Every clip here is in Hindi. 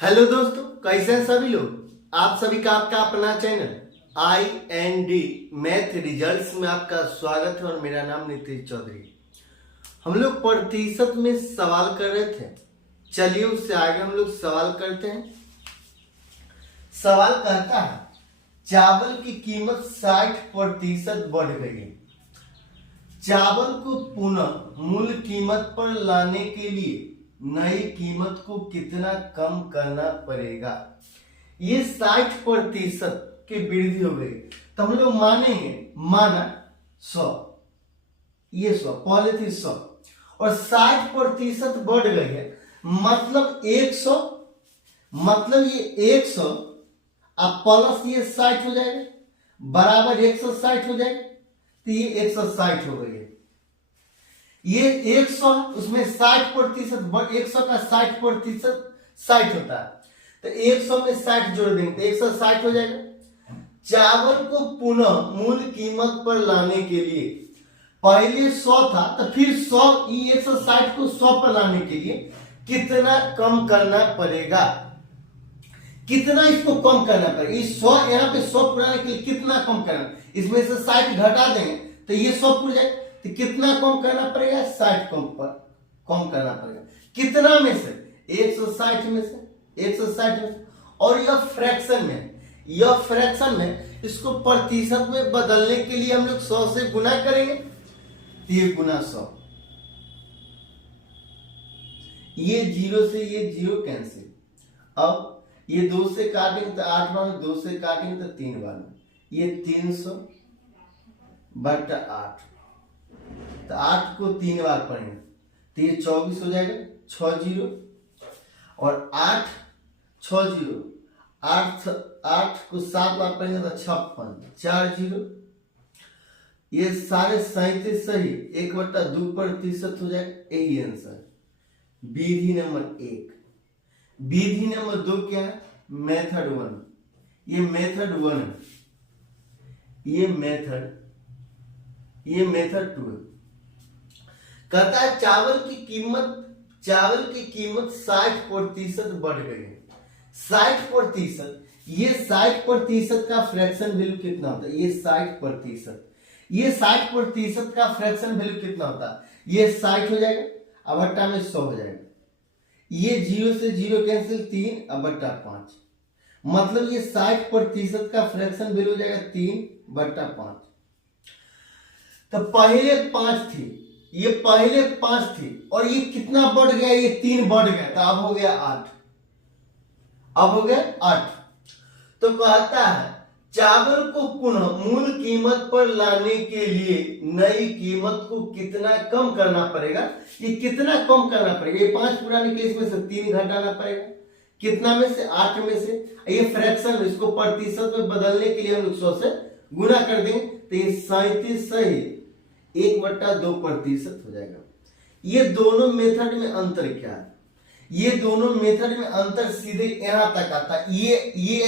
हेलो दोस्तों, कैसे हैं सभी लोग। आप सभी का आपका अपना चैनल IND मैथ रिजल्ट्स में आपका स्वागत है और मेरा नाम नितिन चौधरी। हम लोग प्रतिशत में सवाल कर रहे थे। चलिए उससे आगे हम लोग सवाल करते हैं। सवाल कहता है चावल की कीमत 60% बढ़ गई है। चावल को पुनः मूल कीमत पर लाने के लिए नई कीमत को कितना कम करना पड़ेगा। ये 60% की वृद्धि हो गई तो हम लोग मानेंगे, माना 100, ये 100 पहले थी 100 और 60% बढ़ गई है मतलब 100, मतलब ये 100 अब प्लस ये 60 हो जाएगा बराबर 160 हो जाएगा। तो ये 160 हो गई है। ये 100 उसमें 60%, 100 का 60% 60 होता है तो 100 में 60 जोड़ देंगे तो 160 हो जाएगा। चावल को पुनः मूल कीमत पर लाने के लिए पहले 100 था तो फिर 100, ये 160 को 100 पर लाने के लिए कितना कम करना पड़ेगा। कितना इसको कम करना पड़ेगा। इस 100 यहाँ पे 100 पुराने के लिए कितना कम करना, इसमें से 60 घटा देंगे तो ये 100 पुर जाएगा। तो कितना कम करना पड़ेगा, 60 कम करना पड़ेगा। कितना में से, 160 में से, 160 में से। और यह फ्रैक्शन में इसको प्रतिशत में बदलने के लिए हम लोग 100 से गुना करेंगे तो ये गुना 100, ये 0 से ये 0 कैंसिल। अब ये 2 से काटेंगे तो 8 बार, 2 से काटेंगे तो 3 बार में, ये 300 बटा 8 तो 8 को 3 बार पढ़ेंगे तो ये 24 हो जाएगा, 6 0 और 8 6 0, 8 को 7 बार पढ़ेंगे तो 56, 4 0, ये सारे 37 सही, 1/2% हो जाएगा। यही आंसर विधि नंबर 1। विधि नंबर 2 क्या है, मेथड 1। ये मेथड 1 है, ये मेथड 2 है। कहता है चावल की कीमत 60% बढ़ गई है। 60%, ये 60% का फ्रैक्शन वैल्यू कितना होता है, ये 60%, ये 60% का फ्रैक्शन वैल्यू कितना होता है, ये 60 हो जाएगा अब बट्टा में 100 हो जाएगा। ये 0 से 0 कैंसिल, 3 अब बट्टा 5, मतलब ये 60% का फ्रैक्शन वैल्यू हो जाएगा 3/5। तो पहले 5 थी, ये पहले 5 थी और ये कितना बढ़ गया, ये 3 बढ़ गया तो अब हो गया 8, अब हो गया 8। तो कहता है चावल को पुनः मूल कीमत पर लाने के लिए नई कीमत को कितना कम करना पड़ेगा। ये कितना कम करना पड़ेगा, ये 5 पुराने केस में से 3 घटाना पड़ेगा। कितना में से, 8 में से। ये फ्रैक्शन, इसको प्रतिशत में बदलने के लिए हम 100 से गुना कर देंगे तो ये 37 सही 1/2% हो जाएगा। ये दोनों मेथड में अंतर क्या है, ये दोनों मेथड में अंतर सीधे यहां तक आता है। ये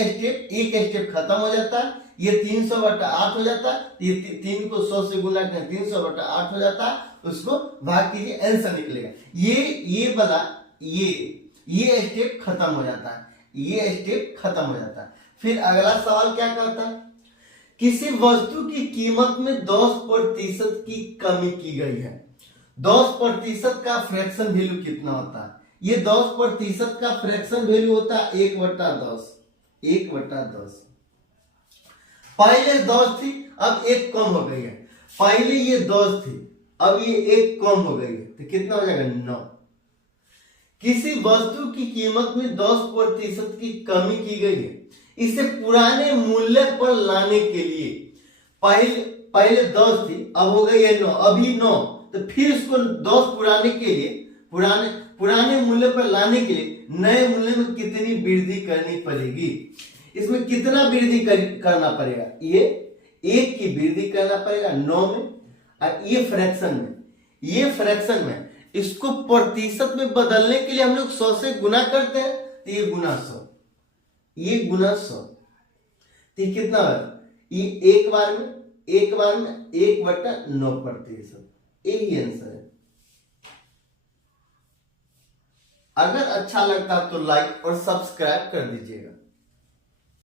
स्टेप, एक स्टेप खत्म हो जाता है, ये 300/8 हो जाता है। ये 3 को 100 से गुना करें 300/8 हो जाता है, उसको भाग कीजिए आंसर निकलेगा। ये वाला ये स्टेप खत्म हो जाता है, ये स्टेप खत्म हो जाता है। फिर अगला सवाल क्या कहता है, किसी वस्तु की कीमत में 10% की कमी की गई है। 10% का फ्रैक्शन वैल्यू कितना होता है, ये 10% का फ्रैक्शन वैल्यू होता है 1/10, 1/10। पहले 10 थी अब 1 कम हो गई है। पहले ये 10 थी अब ये 1 कम हो गई है तो कितना हो जाएगा, 9। किसी वस्तु की कीमत में 10% की कमी की गई है, इसे पुराने मूल्य पर लाने के लिए पहले 10 थी अब हो गई है 9, अभी 9, तो फिर इसको 10 पुराने के लिए पुराने मूल्य पर लाने के लिए नए मूल्य में कितनी वृद्धि करनी पड़ेगी। इसमें कितना वृद्धि करना पड़ेगा, ये 1 की वृद्धि करना पड़ेगा 9 में और ये फ्रैक्शन में इसको प्रतिशत में बदलने के लिए हम लोग 100 से गुना करते हैं तो ये गुना 100, ये गुना 100 तो कितना है, ये एक बार में 1/9%। यही आंसर है। अगर अच्छा लगता तो लाइक और सब्सक्राइब कर दीजिएगा।